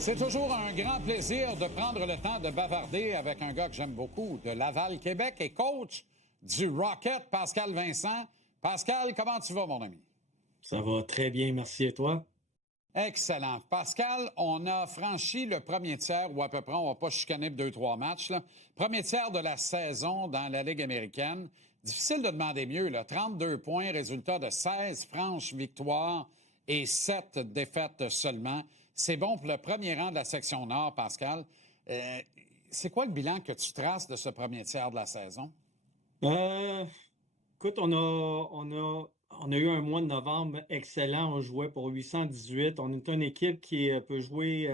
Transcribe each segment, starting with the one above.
C'est toujours un grand plaisir de prendre le temps de bavarder avec un gars que j'aime beaucoup, de Laval, Québec, et coach du Rocket, Pascal Vincent. Pascal, comment tu vas, mon ami? Ça va très bien, merci. Et toi? Excellent. Pascal, on a franchi le premier tiers, ou à peu près, on va pas chicaner de 2-3 matchs, là. Premier tiers de la saison dans la Ligue américaine. Difficile de demander mieux, là. 32 points, résultat de 16 franches victoires et 7 défaites seulement. C'est bon pour le premier rang de la section Nord, Pascal. C'est quoi le bilan que tu traces de ce premier tiers de la saison? Euh, Écoute, on a eu un mois de novembre excellent. On jouait pour 818. On est une équipe qui peut jouer,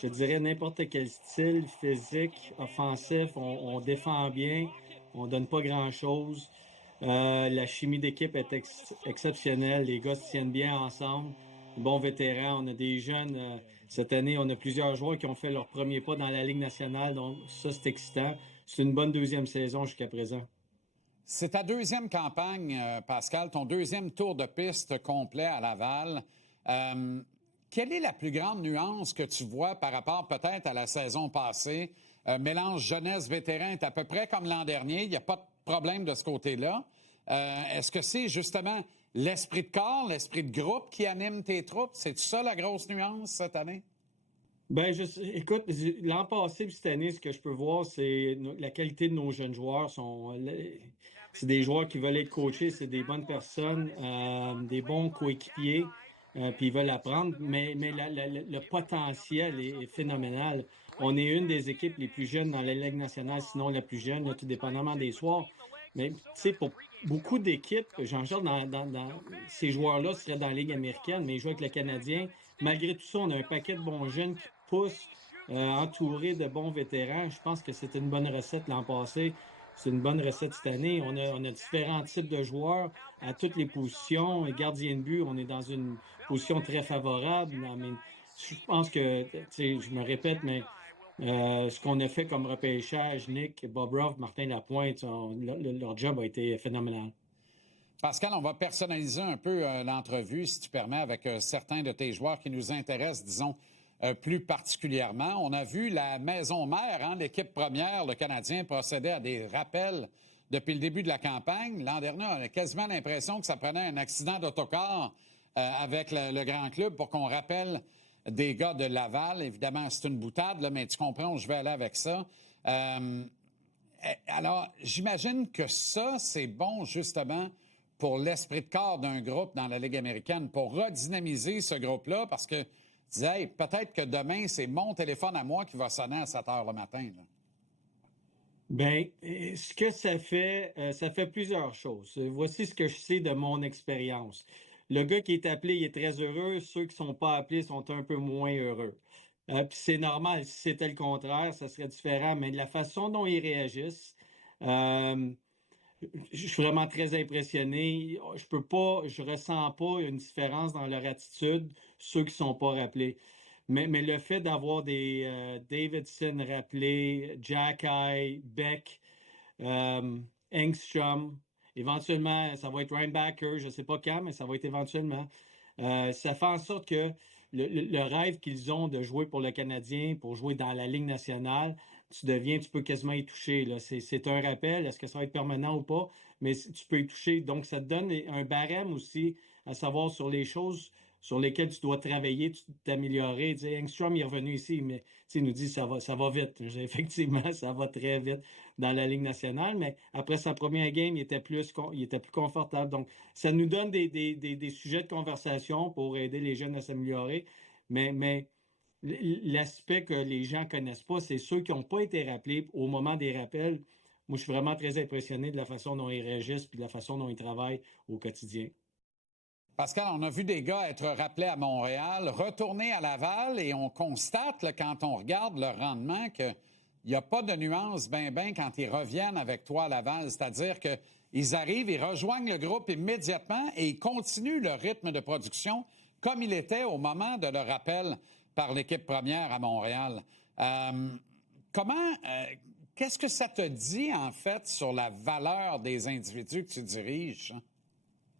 je dirais, n'importe quel style physique, offensif. On défend bien. On donne pas grand-chose. La chimie d'équipe est exceptionnelle. Les gars se tiennent bien ensemble. Bons vétérans. On a des jeunes. Cette année, on a plusieurs joueurs qui ont fait leur premier pas dans la Ligue nationale. Donc, ça, c'est excitant. C'est une bonne deuxième saison jusqu'à présent. C'est ta deuxième campagne, Pascal, ton deuxième tour de piste complet à Laval. Quelle est la plus grande nuance que tu vois par rapport peut-être à la saison passée? Mélange jeunesse-vétéran est à peu près comme l'an dernier. Il n'y a pas de problème de ce côté-là. Est-ce que c'est justement l'esprit de corps, l'esprit de groupe qui anime tes troupes? C'est ça la grosse nuance cette année? Ben, écoute, l'an passé et cette année, ce que je peux voir, c'est la qualité de nos jeunes joueurs. C'est des joueurs qui veulent être coachés, c'est des bonnes personnes, des bons coéquipiers, puis ils veulent apprendre. Mais le potentiel est phénoménal. On est une des équipes les plus jeunes dans la Ligue nationale, sinon la plus jeune, là, tout dépendamment des soirs. Mais tu sais, pour beaucoup d'équipes, Jean-Charles, ces joueurs-là seraient dans la Ligue américaine, mais ils jouent avec le Canadien. Malgré tout ça, on a un paquet de bons jeunes qui poussent, entourés de bons vétérans. Je pense que c'était une bonne recette l'an passé. C'est une bonne recette cette année. On a différents types de joueurs à toutes les positions. Et gardien de but, on est dans une position très favorable. Mais je pense que, tu sais, je me répète, mais ce qu'on a fait comme repêchage, Nick, Bob Ruff, Martin Lapointe, leur job a été phénoménal. Pascal, on va personnaliser un peu l'entrevue, si tu permets, avec certains de tes joueurs qui nous intéressent, disons, plus particulièrement. On a vu la maison mère, hein, l'équipe première, le Canadien, procéder à des rappels depuis le début de la campagne. L'an dernier, on a quasiment l'impression que ça prenait un accident d'autocar avec le grand club pour qu'on rappelle des gars de Laval. Évidemment, c'est une boutade, là, mais tu comprends où je vais aller avec ça. Alors, j'imagine que ça, c'est bon, justement, pour l'esprit de corps d'un groupe dans la Ligue américaine, pour redynamiser ce groupe-là, parce que, tu disais, hey, peut-être que demain, c'est mon téléphone à moi qui va sonner à 7 heures le matin. Là. Ben, ce que ça fait plusieurs choses. Voici ce que je sais de mon expérience. Le gars qui est appelé, il est très heureux. Ceux qui sont pas appelés sont un peu moins heureux. Puis c'est normal. Si c'était le contraire, ça serait différent. Mais de la façon dont ils réagissent, euh, je suis vraiment très impressionné. Je ressens pas une différence dans leur attitude, ceux qui sont pas rappelés. Mais le fait d'avoir des Davidson rappelés, Jacky, Beck, euh, Engstrom, éventuellement, ça va être Reinbacker, je ne sais pas quand, mais ça va être éventuellement. Ça fait en sorte que le rêve qu'ils ont de jouer pour le Canadien, pour jouer dans la Ligue nationale, tu peux quasiment y toucher. Là. C'est un rappel, est-ce que ça va être permanent ou pas, mais tu peux y toucher. Donc, ça te donne un barème aussi, à savoir sur les choses sur lesquelles tu dois travailler, t'améliorer. Tu sais, Engstrom il est revenu ici, mais il nous dit ça va vite. Effectivement, ça va très vite dans la Ligue nationale, mais après sa première game, il était plus confortable. Donc, ça nous donne des sujets de conversation pour aider les jeunes à s'améliorer. Mais l'aspect que les gens connaissent pas, c'est ceux qui n'ont pas été rappelés au moment des rappels. Moi, je suis vraiment très impressionné de la façon dont ils réagissent et de la façon dont ils travaillent au quotidien. Pascal, on a vu des gars être rappelés à Montréal, retourner à Laval, et on constate, là, quand on regarde leur rendement, qu'il n'y a pas de nuance ben quand ils reviennent avec toi à Laval. C'est-à-dire qu'ils arrivent, ils rejoignent le groupe immédiatement et ils continuent leur rythme de production comme il était au moment de leur rappel par l'équipe première à Montréal. Comment, qu'est-ce que ça te dit, en fait, sur la valeur des individus que tu diriges?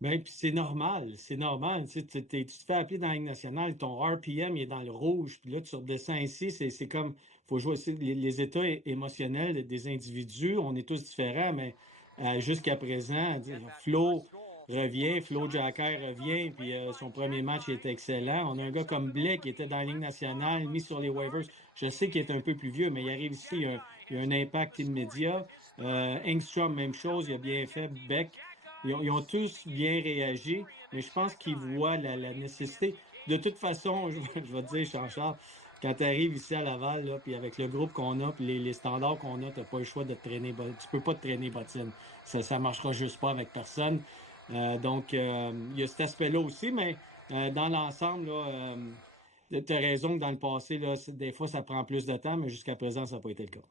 Ben, puis c'est normal, c'est normal. Tu te fais appeler dans la Ligue nationale, ton RPM il est dans le rouge, puis là, tu redescends ici, c'est comme, faut jouer aussi les états émotionnels des individus, on est tous différents, mais jusqu'à présent, Flo Jacker revient, puis son premier match était excellent. On a un gars comme Blake qui était dans la Ligue nationale, mis sur les waivers. Je sais qu'il est un peu plus vieux, mais il arrive ici, il a un impact immédiat. Engstrom, même chose, il a bien fait. Beck. Ils ont tous bien réagi, mais je pense qu'ils voient la nécessité. De toute façon, je vais te dire, Jean-Charles, quand tu arrives ici à Laval, là, puis avec le groupe qu'on a, puis les standards qu'on a, tu n'as pas le choix de te traîner. Tu peux pas te traîner bottine. Ça marchera juste pas avec personne. Il y a cet aspect-là aussi, mais dans l'ensemble, tu as raison que dans le passé, là, des fois, ça prend plus de temps, mais jusqu'à présent, ça n'a pas été le cas.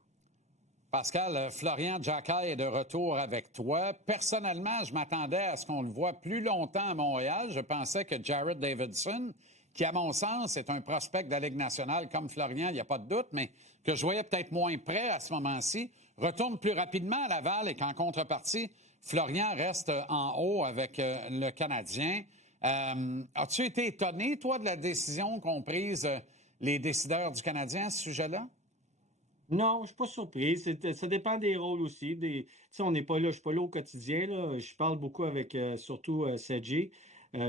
Pascal, Florian Jacquet est de retour avec toi. Personnellement, je m'attendais à ce qu'on le voit plus longtemps à Montréal. Je pensais que Jared Davidson, qui, à mon sens, est un prospect de la Ligue nationale comme Florian, il n'y a pas de doute, mais que je voyais peut-être moins prêt à ce moment-ci, retourne plus rapidement à Laval et qu'en contrepartie, Florian reste en haut avec le Canadien. As-tu été étonné, toi, de la décision qu'ont prise les décideurs du Canadien à ce sujet-là? Non, je suis pas surpris. Ça dépend des rôles aussi. Tu sais, on n'est pas là, je suis pas là au quotidien, là. Je parle beaucoup avec surtout Sedgey,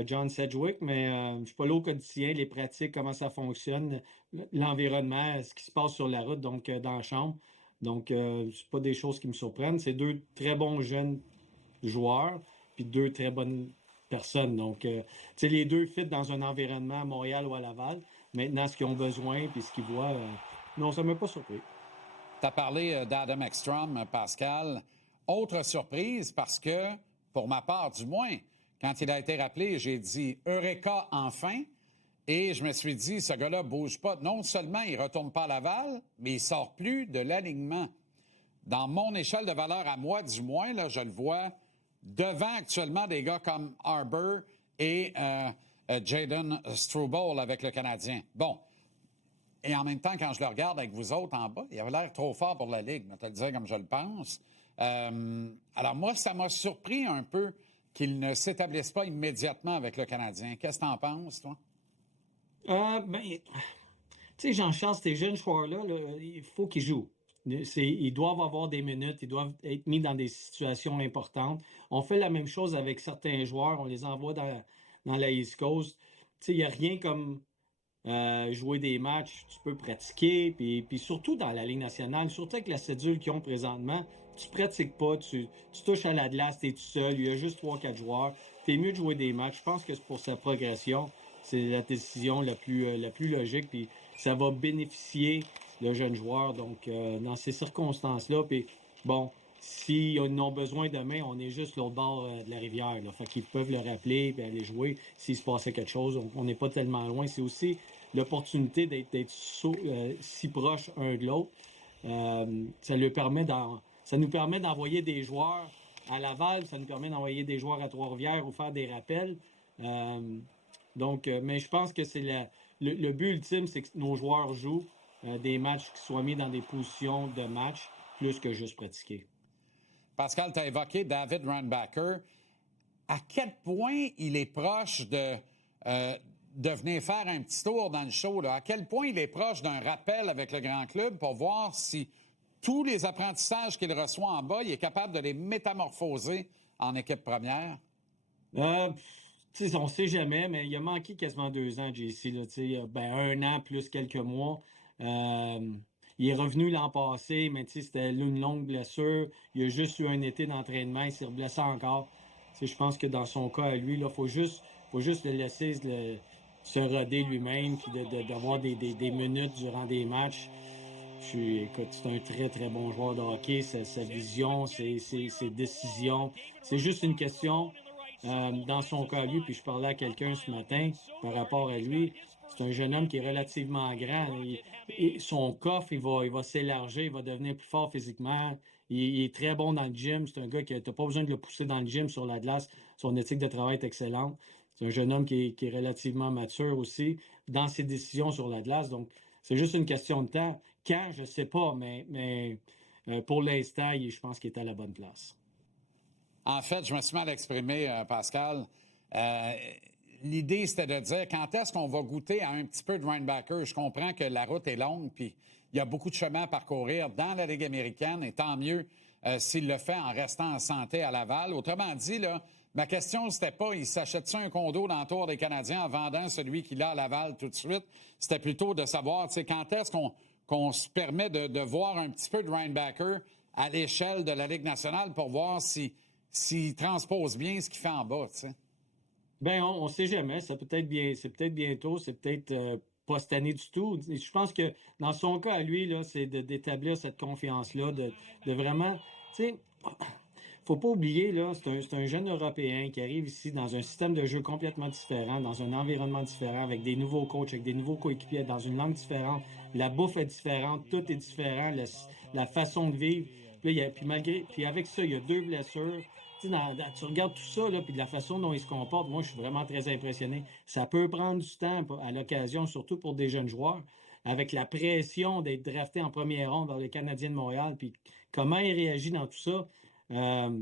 John Sedgwick, mais je suis pas là au quotidien, les pratiques, comment ça fonctionne, l'environnement, ce qui se passe sur la route, donc dans la chambre. Donc, c'est pas des choses qui me surprennent. C'est deux très bons jeunes joueurs, puis deux très bonnes personnes. Donc, tu sais, les deux fit dans un environnement à Montréal ou à Laval. Maintenant, ce qu'ils ont besoin, puis ce qu'ils voient, non, ça m'a pas surpris. Tu as parlé d'Adam Ekstrom, Pascal. Autre surprise, parce que, pour ma part du moins, quand il a été rappelé, j'ai dit Eureka enfin. Et je me suis dit, ce gars-là ne bouge pas. Non seulement il ne retourne pas à Laval, mais il ne sort plus de l'alignement. Dans mon échelle de valeur à moi, du moins, là, je le vois devant actuellement des gars comme Harbour et Jaden Struble avec le Canadien. Bon, et en même temps, quand je le regarde avec vous autres en bas, il avait l'air trop fort pour la Ligue, je te le dire comme je le pense. Alors moi, ça m'a surpris un peu qu'il ne s'établisse pas immédiatement avec le Canadien. Qu'est-ce que tu en penses, toi? Tu sais, Jean-Charles, ces jeunes joueurs-là, là, il faut qu'ils jouent. Ils doivent avoir des minutes, ils doivent être mis dans des situations importantes. On fait la même chose avec certains joueurs, on les envoie dans la East Coast. Tu sais, il n'y a rien comme jouer des matchs, tu peux pratiquer, puis surtout dans la Ligue nationale, surtout avec la cédule qu'ils ont présentement, tu pratiques pas, tu touches à la glace, tu es tout seul, il y a juste 3 4 joueurs. C'est mieux de jouer des matchs. Je pense que pour sa progression, c'est la décision la plus logique, puis ça va bénéficier le jeune joueur. Donc, dans ces circonstances-là, puis bon, s'ils en ont besoin demain, on est juste l'autre bord de la rivière. Là. Fait qu'ils peuvent le rappeler et aller jouer s'il se passait quelque chose. On n'est pas tellement loin. C'est aussi l'opportunité d'être si proche un de l'autre. Ça nous permet d'envoyer des joueurs à Laval, ça nous permet d'envoyer des joueurs à Trois-Rivières ou faire des rappels. Mais je pense que le but ultime, c'est que nos joueurs jouent des matchs qui soient mis dans des positions de match plus que juste pratiquer. Pascal, tu as évoqué David Runbacker. À quel point il est proche de venir faire un petit tour dans le show? Là? À quel point il est proche d'un rappel avec le grand club pour voir si tous les apprentissages qu'il reçoit en bas, il est capable de les métamorphoser en équipe première? On ne sait jamais, mais il a manqué quasiment 2 ans, JC. Là, un an plus quelques mois. Il est revenu l'an passé, mais c'était une longue blessure. Il a juste eu un été d'entraînement, il s'est blessé encore. Je pense que dans son cas à lui, il faut juste le laisser se roder lui-même, puis d'avoir des minutes durant des matchs. Écoute, c'est un très, très bon joueur de hockey. Sa vision, ses décisions. C'est juste une question, dans son cas, lui, puis je parlais à quelqu'un ce matin par rapport à lui. C'est un jeune homme qui est relativement grand. Son coffre, il va s'élargir, il va devenir plus fort physiquement. Il est très bon dans le gym. C'est un gars qui n'a pas besoin de le pousser dans le gym sur la glace. Son éthique de travail est excellente. C'est un jeune homme qui est relativement mature aussi dans ses décisions sur la glace. Donc, c'est juste une question de temps. Quand, je ne sais pas, mais pour l'instant, je pense qu'il est à la bonne place. En fait, je me suis mal exprimé, Pascal. L'idée, c'était de dire quand est-ce qu'on va goûter à un petit peu de linebacker. Je comprends que la route est longue, puis il y a beaucoup de chemin à parcourir dans la Ligue américaine, et tant mieux s'il le fait en restant en santé à Laval. Autrement dit, là, ma question, c'était pas il s'achète-tu un condo dans le tour des Canadiens en vendant celui qu'il a à Laval tout de suite. C'était plutôt de savoir, tu sais, quand est-ce qu'on se permet de voir un petit peu de linebacker à l'échelle de la Ligue nationale pour voir s'il transpose bien ce qu'il fait en bas, tu sais. Ben, on sait jamais. Ça peut être bien, c'est peut-être bientôt, c'est peut-être pas cette année du tout. Je pense que dans son cas à lui, là, c'est d'établir cette confiance-là, de vraiment, tu sais, faut pas oublier, là, c'est un jeune Européen qui arrive ici dans un système de jeu complètement différent, dans un environnement différent, avec des nouveaux coachs, avec des nouveaux coéquipiers, dans une langue différente. La bouffe est différente, tout est différent, la façon de vivre. Puis, là, puis avec ça, il y a 2 blessures. Tu sais, tu regardes tout ça, là, puis de la façon dont il se comporte, moi, je suis vraiment très impressionné. Ça peut prendre du temps à l'occasion, surtout pour des jeunes joueurs, avec la pression d'être drafté en première ronde vers les Canadiens de Montréal, puis comment il réagit dans tout ça. Euh,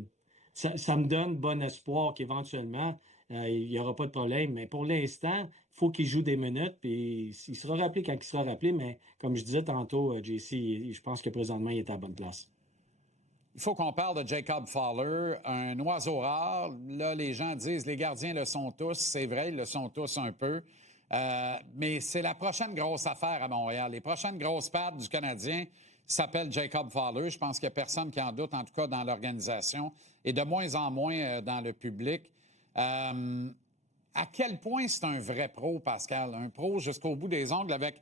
ça me donne bon espoir qu'éventuellement, il n'y aura pas de problème. Mais pour l'instant, il faut qu'il joue des minutes. Puis il sera rappelé quand il sera rappelé. Mais comme je disais tantôt, JC, je pense que présentement, il est à la bonne place. Il faut qu'on parle de Jacob Fowler, un oiseau rare. Là, les gens disent les gardiens le sont tous. C'est vrai, ils le sont tous un peu. Mais c'est la prochaine grosse affaire à Montréal. Les prochaines grosses pattes du Canadien s'appellent Jacob Fowler. Je pense qu'il n'y a personne qui en doute, en tout cas dans l'organisation, et de moins en moins dans le public. À quel point c'est un vrai pro, Pascal? Un pro jusqu'au bout des ongles avec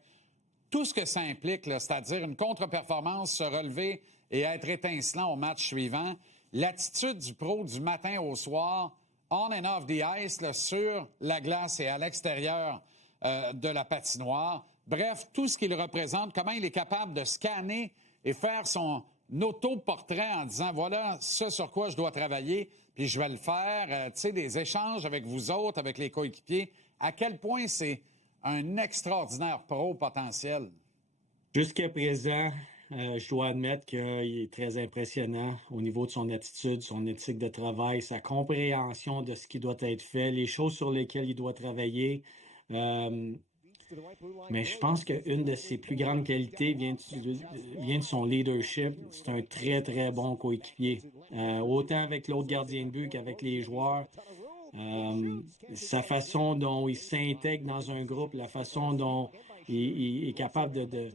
tout ce que ça implique, là, c'est-à-dire une contre-performance, se relever et être étincelant au match suivant. L'attitude du pro du matin au soir, on and off the ice, là, sur la glace et à l'extérieur de la patinoire. Bref, tout ce qu'il représente, comment il est capable de scanner et faire son autoportrait en disant, voilà ce sur quoi je dois travailler, puis je vais le faire. Tu sais, des échanges avec vous autres, avec les coéquipiers. À quel point c'est un extraordinaire pro potentiel. Jusqu'à présent, je dois admettre qu'il est très impressionnant au niveau de son attitude, son éthique de travail, sa compréhension de ce qui doit être fait, les choses sur lesquelles il doit travailler. Mais je pense qu'une de ses plus grandes qualités vient de son leadership. C'est un très, très bon coéquipier. Autant avec l'autre gardien de but qu'avec les joueurs. Sa façon dont il s'intègre dans un groupe, la façon dont il est capable de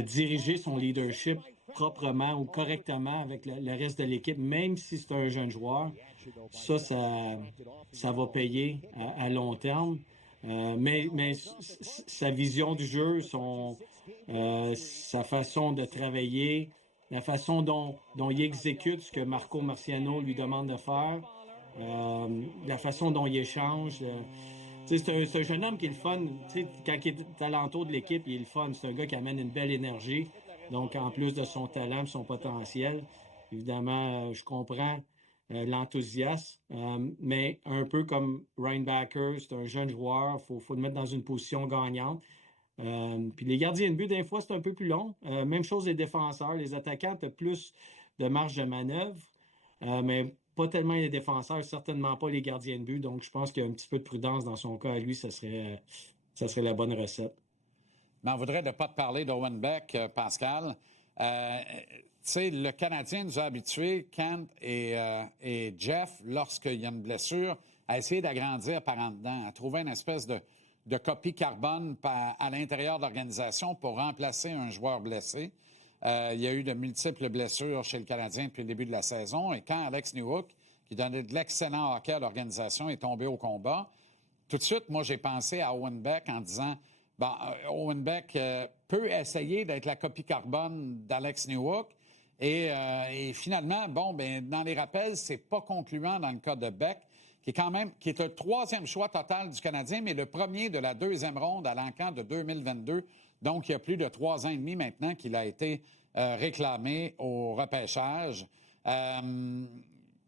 diriger son leadership proprement ou correctement avec le reste de l'équipe, même si c'est un jeune joueur, ça va payer à long terme. Mais sa vision du jeu, sa façon de travailler, la façon dont il exécute ce que Marco Marciano lui demande de faire, la façon dont il échange. C'est un jeune homme qui est le fun. Quand il est à l'entour de l'équipe, il est le fun. C'est un gars qui amène une belle énergie. Donc, en plus de son talent et son potentiel, évidemment, je comprends l'enthousiasme. Mais un peu comme Ryan Backer, c'est un jeune joueur. Il faut le mettre dans une position gagnante. Puis les gardiens de but, des fois, c'est un peu plus long. Même chose les défenseurs. Les attaquants, tu as plus de marge de manœuvre, mais pas tellement les défenseurs, certainement pas les gardiens de but. Donc, je pense qu'il y a un petit peu de prudence dans son cas. À lui, ça serait la bonne recette. Mais on voudrait ne pas te parler d'Owen Beck, Pascal. Tu sais, le Canadien nous a habitués, Kent et Jeff, lorsqu'il y a une blessure, à essayer d'agrandir par en dedans, à trouver une espèce de copie carbone à l'intérieur de l'organisation pour remplacer un joueur blessé. Il y a eu de multiples blessures chez le Canadien depuis le début de la saison. Et quand Alex Newhook, qui donnait de l'excellent hockey à l'organisation, est tombé au combat, tout de suite, moi, j'ai pensé à Owen Beck en disant, bon, Owen Beck peut essayer d'être la copie carbone d'Alex Newhook. Et finalement, bon, ben, dans les rappels, c'est pas concluant dans le cas de Beck, qui est le 3e choix total du Canadien, mais le premier de la 2e ronde à l'encan de 2022. Donc, il y a plus de 3 ans et demi maintenant qu'il a été réclamé au repêchage.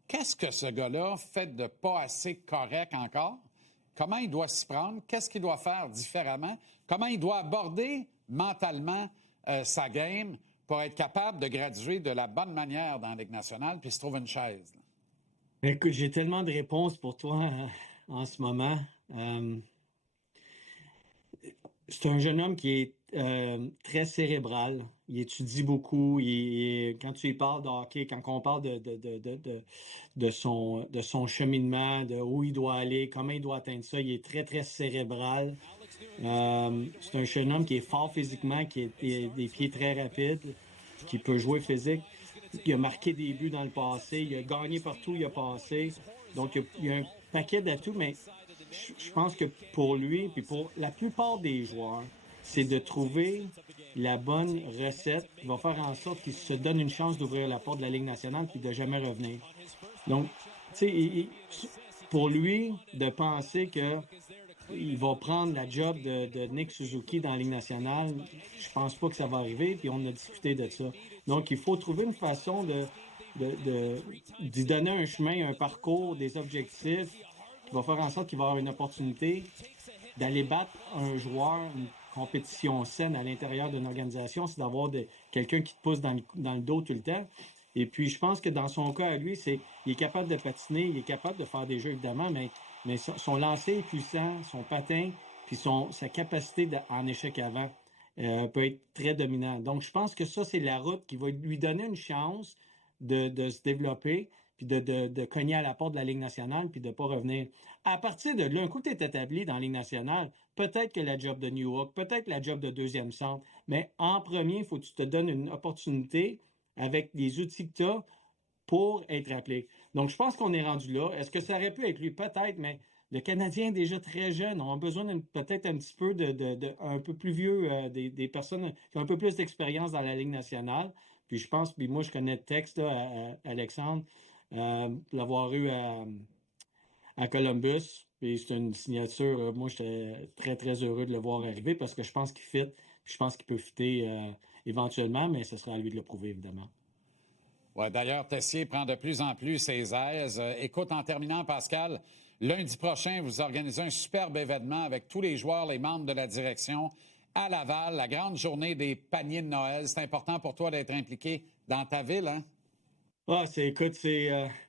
Qu'est-ce que ce gars-là fait de pas assez correct encore? Comment il doit s'y prendre? Qu'est-ce qu'il doit faire différemment? Comment il doit aborder mentalement sa game pour être capable de graduer de la bonne manière dans la Ligue nationale puis se trouve une chaise? Là? Écoute, j'ai tellement de réponses pour toi en ce moment. C'est un jeune homme qui est très cérébral. Il étudie beaucoup. Quand tu lui parles de hockey, quand on parle de son cheminement, de où il doit aller, comment il doit atteindre ça, il est très, très cérébral. C'est un jeune homme qui est fort physiquement, qui a des pieds très rapides, qui peut jouer physique. Il a marqué des buts dans le passé. Il a gagné partout où il a passé. Donc, il y a un paquet d'atouts, mais je pense que pour lui, puis pour la plupart des joueurs, c'est de trouver la bonne recette qui va faire en sorte qu'il se donne une chance d'ouvrir la porte de la Ligue nationale puis de jamais revenir. Donc, tu sais, pour lui, de penser que il va prendre la job de Nick Suzuki dans la Ligue nationale, je pense pas que ça va arriver, puis on a discuté de ça. Donc, il faut trouver une façon d'y donner un chemin, un parcours, des objectifs qui va faire en sorte qu'il va avoir une opportunité d'aller battre un joueur, une compétition saine à l'intérieur d'une organisation, c'est d'avoir quelqu'un qui te pousse dans le dos tout le temps. Et puis, je pense que dans son cas à lui, il est capable de patiner, il est capable de faire des jeux, évidemment, mais son lancer est puissant, son patin, puis sa capacité en échec avant peut être très dominant. Donc, je pense que ça, c'est la route qui va lui donner une chance de se développer, puis de cogner à la porte de la Ligue nationale, puis de ne pas revenir. À partir de là, un coup que tu es établi dans la Ligue nationale, peut-être que la job de New York, peut-être la job de deuxième centre, mais en premier, il faut que tu te donnes une opportunité avec les outils que tu as pour être appelé. Donc, je pense qu'on est rendu là. Est-ce que ça aurait pu être lui? Peut-être, mais le Canadien est déjà très jeune. On a besoin peut-être un petit peu un peu plus vieux, des personnes qui ont un peu plus d'expérience dans la Ligue nationale. Puis je pense, puis moi, je connais le texte, là, Alexandre, l'avoir eu à Columbus. Puis c'est une signature. Moi, j'étais très, très heureux de le voir arriver parce que je pense qu'il fit. Je pense qu'il peut fitter éventuellement, mais ce sera à lui de le prouver, évidemment. Ouais, d'ailleurs, Tessier prend de plus en plus ses aises. Écoute, en terminant, Pascal, lundi prochain, vous organisez un superbe événement avec tous les joueurs, les membres de la direction à Laval, la grande journée des paniers de Noël. C'est important pour toi d'être impliqué dans ta ville, hein? Ah, écoute,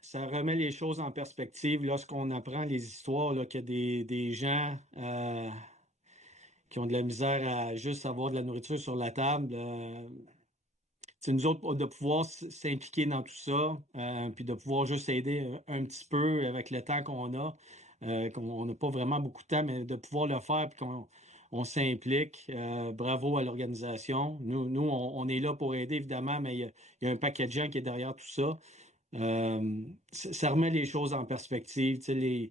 ça remet les choses en perspective lorsqu'on apprend les histoires, là, qu'il y a des gens qui ont de la misère à juste avoir de la nourriture sur la table. C'est nous autres, de pouvoir s'impliquer dans tout ça, puis de pouvoir juste aider un petit peu avec le temps qu'on a, qu'on n'a pas vraiment beaucoup de temps, mais de pouvoir le faire, puis qu'on s'implique. Bravo à l'organisation. Nous on est là pour aider, évidemment, mais il y a un paquet de gens qui est derrière tout ça. Ça remet les choses en perspective. Tu sais,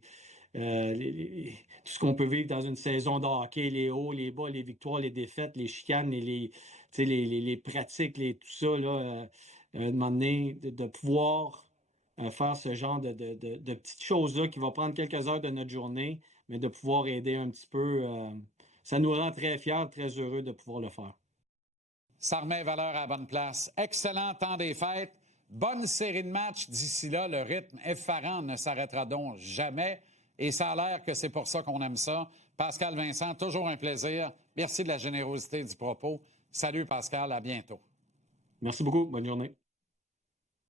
tout ce qu'on peut vivre dans une saison de hockey, les hauts, les bas, les victoires, les défaites, les chicanes, tu sais, les pratiques, tout ça, là, à un moment donné, de pouvoir faire ce genre de petites choses-là qui va prendre quelques heures de notre journée, mais de pouvoir aider un petit peu, ça nous rend très fiers, très heureux de pouvoir le faire. Ça remet valeur à la bonne place. Excellent temps des fêtes. Bonne série de matchs d'ici là. Le rythme effarant ne s'arrêtera donc jamais. Et ça a l'air que c'est pour ça qu'on aime ça. Pascal Vincent, toujours un plaisir. Merci de la générosité du propos. Salut Pascal, à bientôt. Merci beaucoup. Bonne journée.